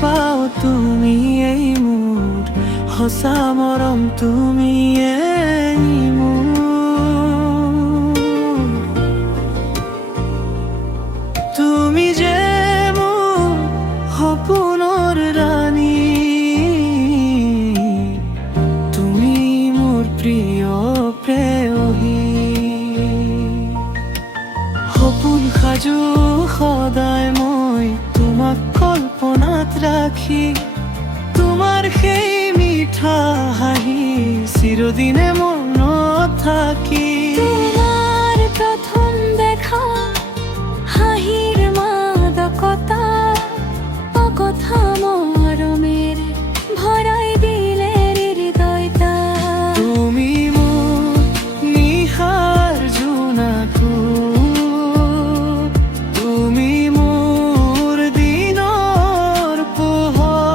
পাও তুমি এই মোৰ সঁচা মৰম তুমি এই মোৰ তুমি যে মোৰ সপোনৰ ৰাণী তুমি মোৰ প্ৰিয় প্ৰেয়সী সপোন সাজু সদায় মই তোমাক কল্পনাত ৰাখি তোমাৰ সেই মিঠা হাঁহি চিৰদিনে মনত থাকি তোমার প্রথম দেখা হাঁহির মাদকতা অকথা মরমের ভরাই দিলে হৃদয়টা তুমি মোৰ নিশাৰ জোনাকো তুমি মোৰ দিনৰ পোহৰ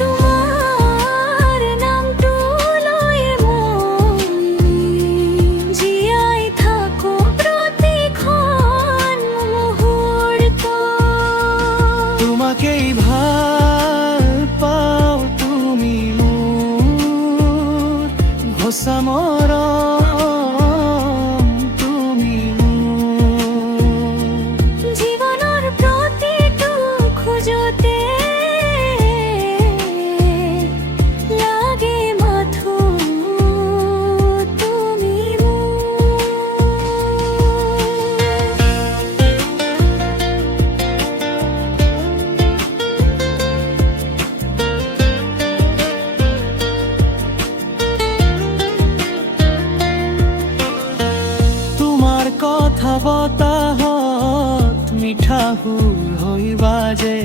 তোমার নামটো লয়ে মই জীয়াই থাকো প্ৰতিখন মুহূৰ্ত তোমাকেই ভাল পাও তুমি মোৰ সঁচা মৰম তুমি মোৰ জীবনৰ প্ৰতিটো খোজতে লাগে মাথো তুমি তোমাৰ কথা বতাহত মিঠা সুৰ হৈ বাজে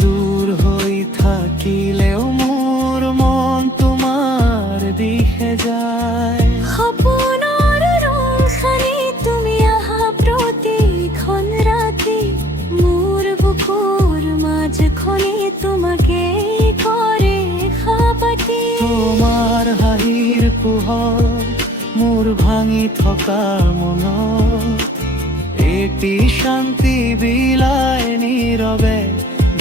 দূৰ হৈ থাকিলেও মোৰ মন তোমাৰ দিশে যায় সপোনৰ ৰং সানি তুমি আহা প্ৰতিখন ৰাতি মোৰ বুকুৰ মাজখনি তোমাকে কৰে সাপাতি তোমাৰ হাঁহিৰ পোহৰ মোৰ ভাঙি থকা মনত এটি শান্তি বিলায় নীৰৱে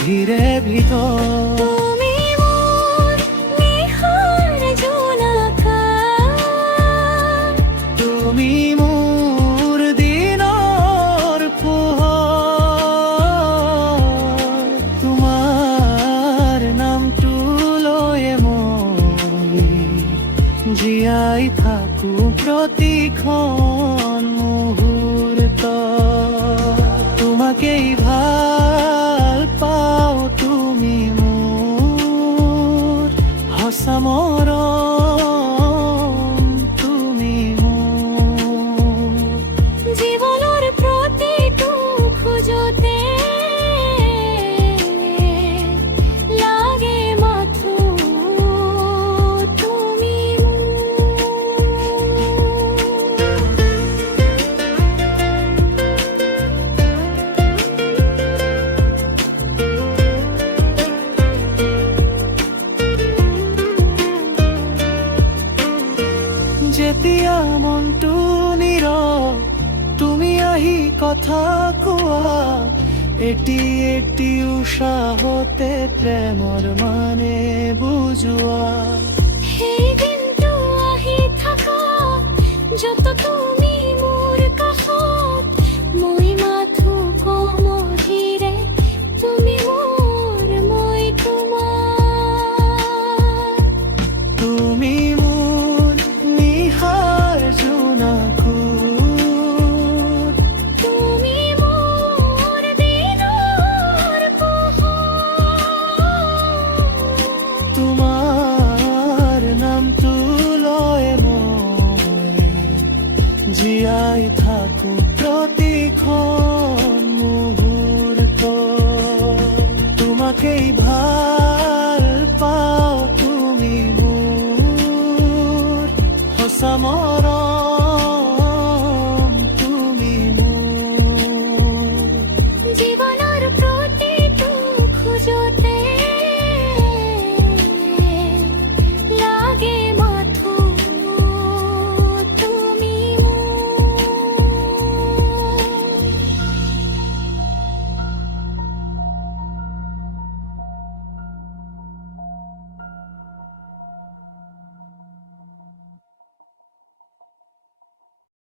ধীৰে ভিতৰ তুমি মোৰ নিশাৰ জোনাকা তুমি মোৰ দিনৰ পোহৰ তোমাৰ নামটো লয়ে মই জীয়াই থাকো প্ৰতিখন মুহূৰ্ত তোমাকেই ভাল পাও তুমি মোৰ সঁচা মৰম তুমি মোৰ জীবনৰ প্ৰতিটো খোজতে লাগে মাথো তুমি যেতিয়া মনটো নীৰৱ তুমি আহি কথা কোৱা এটি এটি উৎসাহতে প্ৰেমৰ মানে বুজোৱা সেই দিনটো আহি থাকা যত তুমি মোৰ কাষত মই মাথো কম ধীৰে তুমি মোৰ মই তোমাৰ তুমি মোৰ নিশাৰ জোনাকো তুমি মোৰ দিনৰ পোহৰ তোমাৰ নামটো লয়ে মই জীয়াই থাকো প্ৰতিখন মুহূৰ্ত তোমাকেই ভাল